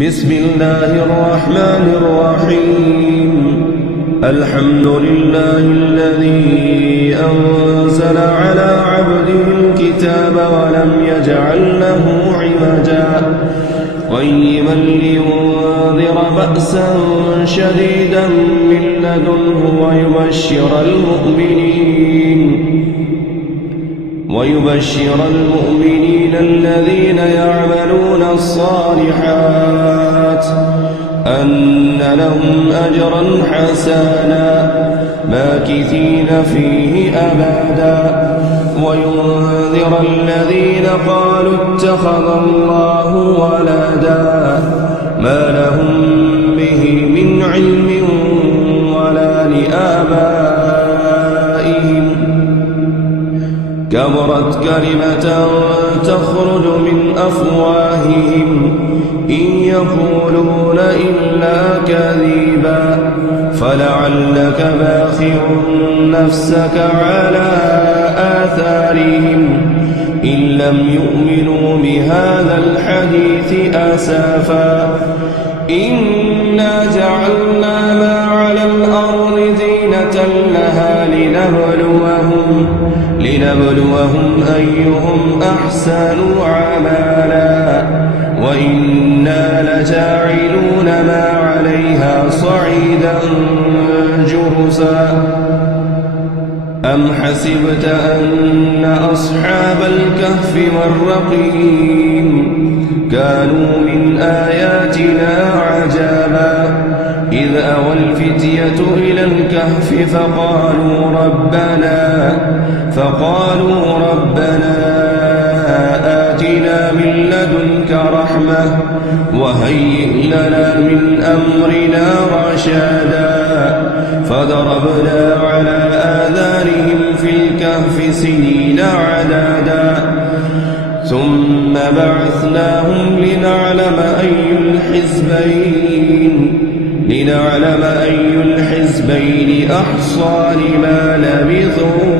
بسم الله الرحمن الرحيم. الحمد لله الذي أنزل على عبده الكتاب ولم يجعل له عوجا قيما لينذر بأسا شديدا من لدنه ويبشر المؤمنين الذين يعملون الصالحات أن لهم أجرا حسنا ماكثين فيه أبدا وينذر الذين قالوا اتخذ الله ولدا ما لهم به من علم ولا لآبائهم كبرت كلمة تخرج من أفواههم إن يقولون إلا كذبا فلعلك باخع نفسك على آثارهم إن لم يؤمنوا بهذا الحديث أسافا إنا جعلنا ما على الأرض زينة لها لنبلوهم أيهم أحسن عملا وإنا لجاعلون ما عليها صعيدا جرزا أم حسبت أن أصحاب الكهف والرقيم كانوا من آياتنا عجبا إذ أوى الفتية إلى الكهف فقالوا ربنا آتنا من لدنك رحمة وهيئ لنا من أمرنا رشدا فضربنا على آذانهم في الكهف سنين عددا ثم بعثناهم لنعلم أي الحزبين أحصى لما لبثوا